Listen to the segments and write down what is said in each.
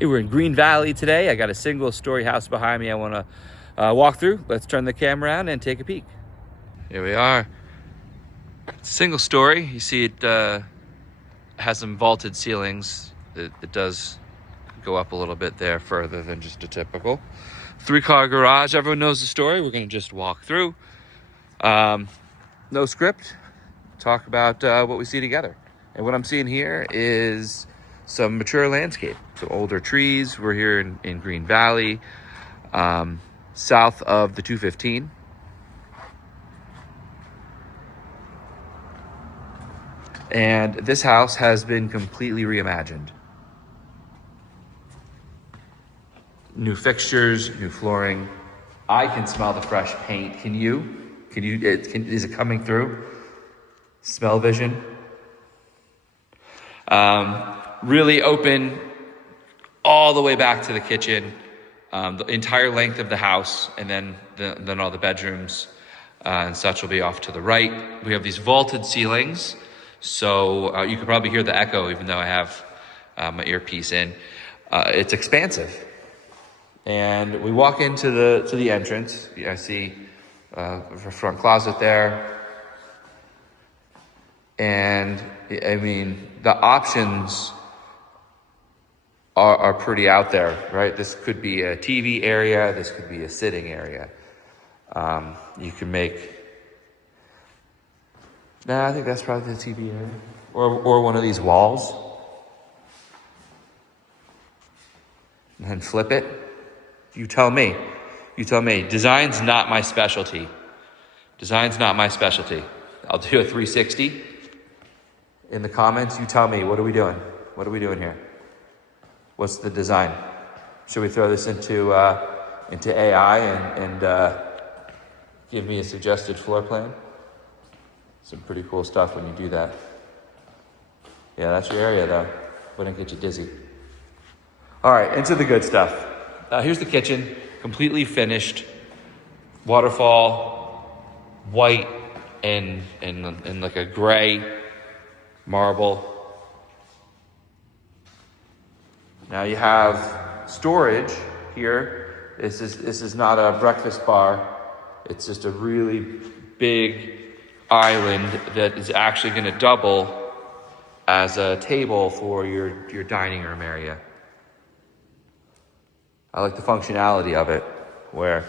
Hey, we're in Green Valley today. I got a single-story house behind me I want to walk through. Let's turn the camera around and take a peek. Here we are. It's a single story. You see it has some vaulted ceilings. It does go up a little bit there further than just a typical 3-car garage. Everyone knows the story. We're going to just walk through. No script. Talk about what we see together. And what I'm seeing here is some mature landscape, so older trees. We're here in Green Valley, south of the 215. And this house has been completely reimagined. New fixtures, new flooring. I can smell the fresh paint. Can you? Is it coming through? Smell vision. Really open all the way back to the kitchen, the entire length of the house, and then all the bedrooms and such will be off to the right. We have these vaulted ceilings, so you can probably hear the echo even though I have my earpiece in. It's expansive. And we walk into the entrance. I see a front closet there. And I mean, the options are pretty out there, right? This could be a TV area. This could be a sitting area. You can make, I think that's probably the TV area. Or one of these walls. And then flip it. You tell me. Design's not my specialty. I'll do a 360. In the comments, you tell me, what are we doing? What are we doing here? What's the design? Should we throw this into AI and give me a suggested floor plan? Some pretty cool stuff when you do that. Yeah, that's your area though. Wouldn't get you dizzy. All right, into the good stuff. Here's the kitchen, completely finished. Waterfall, white and like a gray marble. Now you have storage here. This is not a breakfast bar. It's just a really big island that is actually going to double as a table for your dining room area. I like the functionality of it, where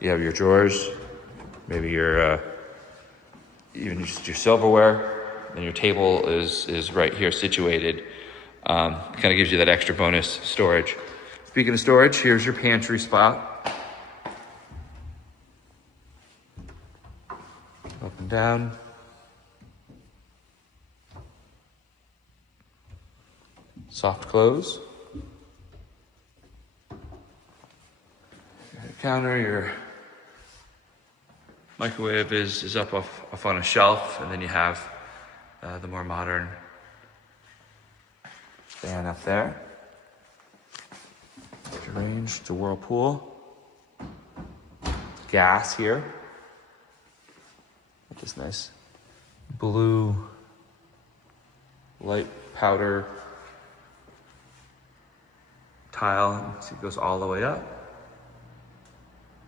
you have your drawers, maybe your even just your silverware, and your table is right here situated. Kind of gives you that extra bonus storage. Speaking of storage, here's your pantry spot. Up and down. Soft close. Your counter, your microwave is up off on a shelf, and then you have the more modern fan up there. Range to Whirlpool. Gas here. Just nice blue light powder tile. See, it goes all the way up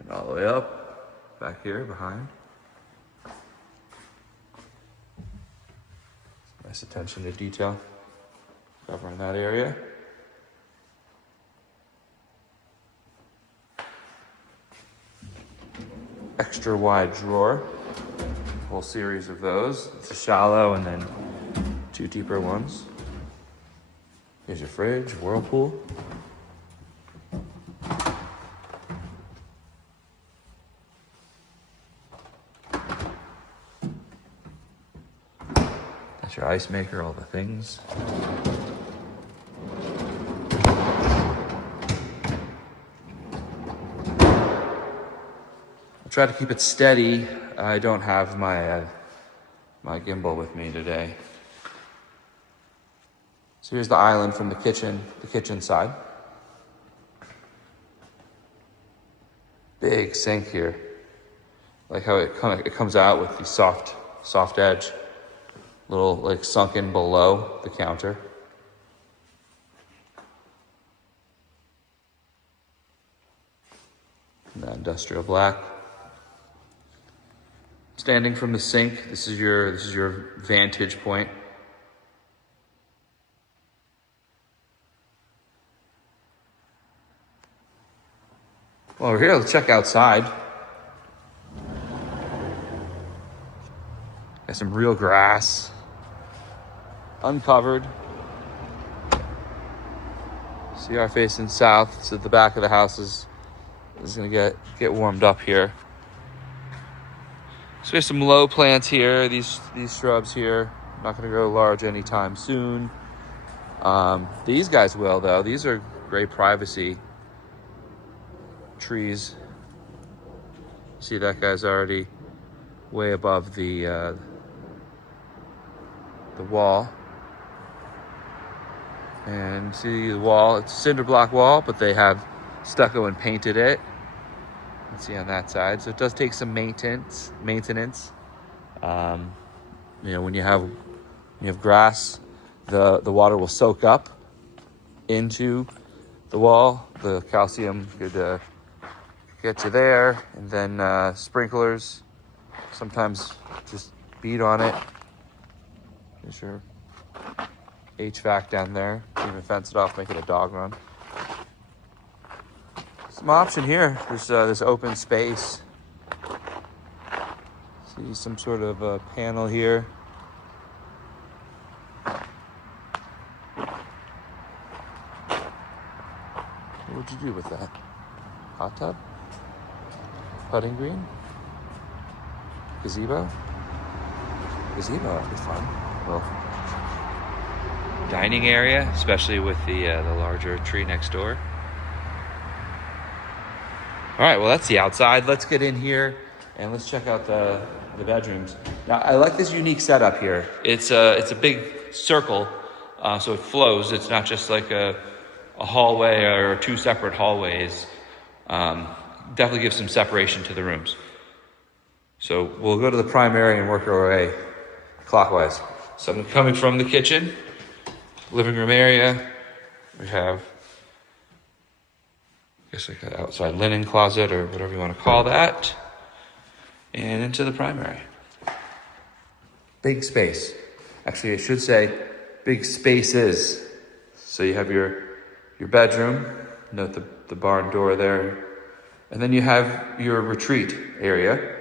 and all the way up back here behind. Nice attention to detail covering that area. Extra wide drawer, whole series of those. It's a shallow and then 2 deeper ones. Here's your fridge, Whirlpool. That's your ice maker, all the things. Try to keep it steady. I don't have my gimbal with me today. So here's the island from the kitchen side. Big sink here. Like how it comes out with the soft edge, little like sunken below the counter. And that industrial black. Standing from the sink, this is your vantage point. Well, we're here. Let's check outside. Got some real grass, uncovered. See our facing south, so the back of the house is gonna get warmed up here. So there's some low plants here. These shrubs here, not gonna grow large anytime soon. These guys will though. These are great privacy trees. See that guy's already way above the wall. And see the wall, it's a cinder block wall, but they have stucco and painted it. Let's see on that side. So it does take some maintenance. You know, when you have grass, the water will soak up into the wall. The calcium could get you there, and then sprinklers sometimes just beat on it. There's your HVAC down there. Even fence it off, make it a dog run. Some option here. There's this open space. See some sort of a panel here. What would you do with that? Hot tub? Putting green? Gazebo? Gazebo would be fun. Well, dining area, especially with the larger tree next door. All right, well, that's the outside. Let's get in here and let's check out the bedrooms. Now, I like this unique setup here. It's a big circle, so it flows. It's not just like a hallway or two separate hallways. Definitely gives some separation to the rooms. So we'll go to the primary and work our way clockwise. So I'm coming from the kitchen, living room area. We have, I guess, like an outside linen closet or whatever you want to call that. And into the primary. Big space. Actually, I should say big spaces. So you have your bedroom, note the barn door there. And then you have your retreat area.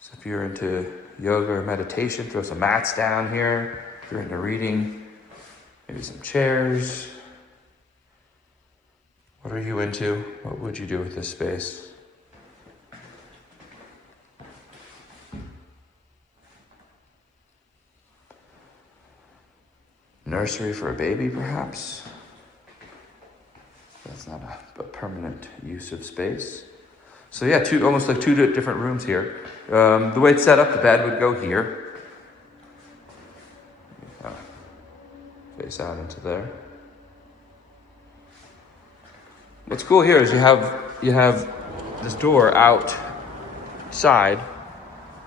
So if you're into yoga or meditation, throw some mats down here. If you're into reading, maybe some chairs. What are you into? What would you do with this space? Nursery for a baby, perhaps? That's not a permanent use of space. So yeah, almost like two different rooms here. The way it's set up, the bed would go here. Face out into there. What's cool here is you have this door outside,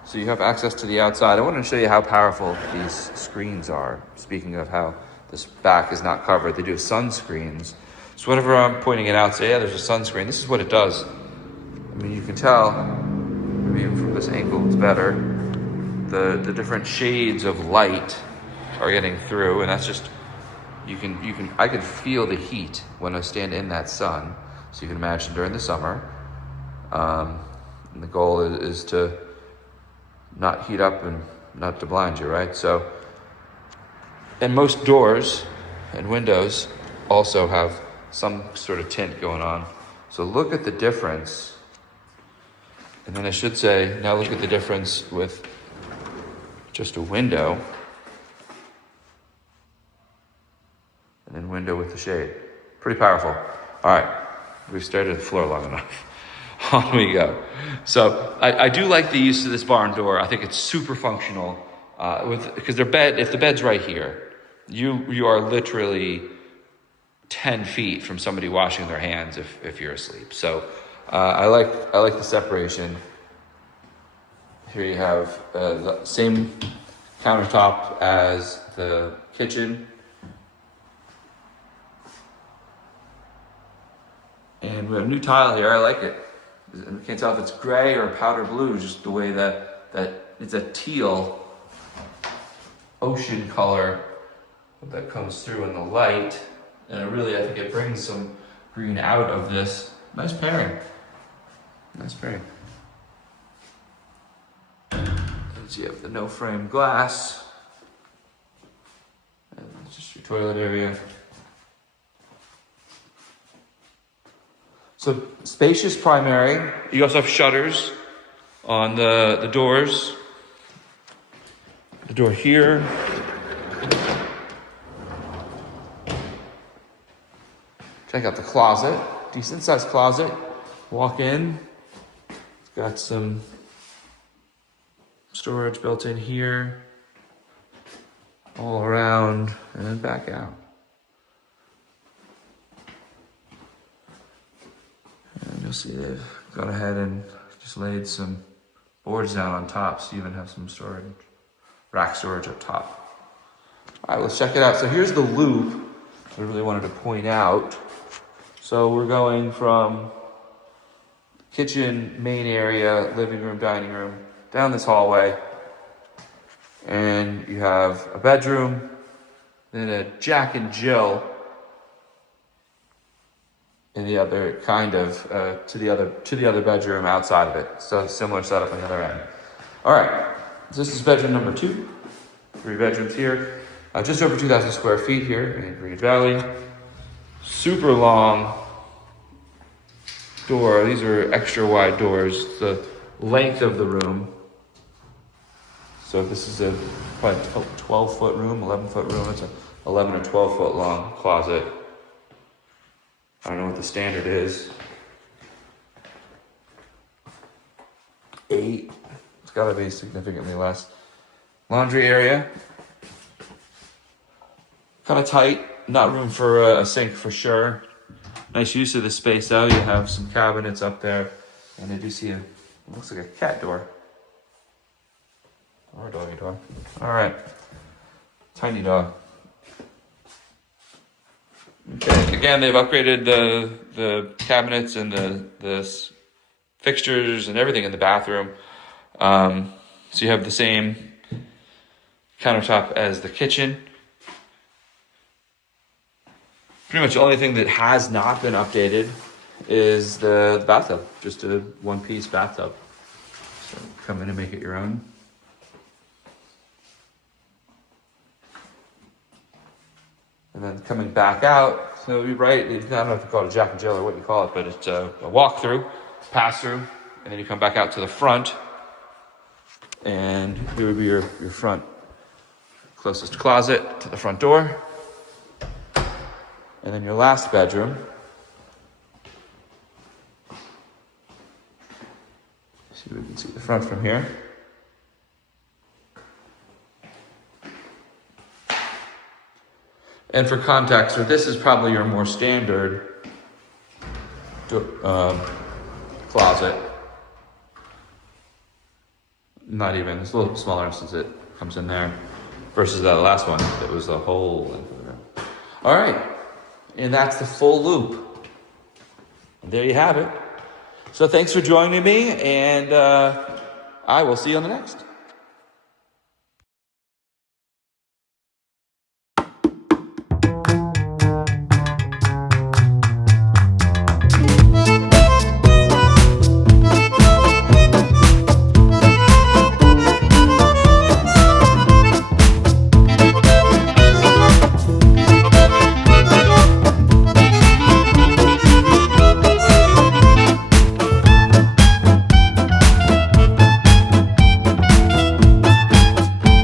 so you have access to the outside. I wanted to show you how powerful these screens are. Speaking of how this back is not covered, they do have sunscreens. So whenever I'm pointing it out, say, yeah, there's a sunscreen. This is what it does. I mean, you can tell, maybe even from this angle it's better, the different shades of light are getting through, and that's just, I can feel the heat when I stand in that sun. So you can imagine during the summer, and the goal is to not heat up and not to blind you, right? So, and most doors and windows also have some sort of tint going on. So look at the difference. And then I should say, now look at the difference with just a window. And then window with the shade. Pretty powerful. All right, we've started the floor long enough. On we go. So I do like the use of this barn door. I think it's super functional because if the bed's right here, you are literally 10 feet from somebody washing their hands if you're asleep. So I like the separation. Here you have the same countertop as the kitchen. And we have a new tile here. I like it. I can't tell if it's gray or powder blue, just the way that it's a teal ocean color that comes through in the light. And I think it brings some green out of this. Nice pairing. Nice pairing. And you have the no frame glass. And it's just your toilet area. So spacious primary. You also have shutters on the doors. The door here. Check out the closet. Decent sized closet. Walk in. It's got some storage built in here. All around and then back out. And you'll see they've gone ahead and just laid some boards down on top, so you even have some storage, rack storage up top. All right, let's check it out. So here's the loop I really wanted to point out. So we're going from kitchen, main area, living room, dining room, down this hallway. And you have a bedroom, then a Jack and Jill in the other to the other bedroom outside of it. So similar setup on the other end. All right, so this is bedroom number 2. 3 bedrooms here. Just over 2,000 square feet here in Green Valley. Super long door. These are extra wide doors. The length of the room. So this is probably a 12-foot room, 11-foot room. It's a 11 or 12-foot long closet. I don't know what the standard is. 8. It's got to be significantly less. Laundry area. Kind of tight. Not room for a sink for sure. Nice use of the space though. You have some cabinets up there. And I do see it looks like a cat door. Or a doggy door. All right. Tiny dog. Okay. Again, they've upgraded the cabinets and the fixtures and everything in the bathroom. So you have the same countertop as the kitchen. Pretty much the only thing that has not been updated is the bathtub. Just a one-piece bathtub. So come in and make it your own. And then coming back out, so you're right, I don't know if you call it a Jack and Jill or what you call it, but it's a walk-through, pass-through, and then you come back out to the front, and here would be your front closest closet to the front door. And then your last bedroom. See if we can see the front from here. And for context, so this is probably your more standard closet. Not even, it's a little smaller since it comes in there versus that last one that was the whole length of the room. All right, and that's the full loop. And there you have it. So thanks for joining me, and I will see you on the next.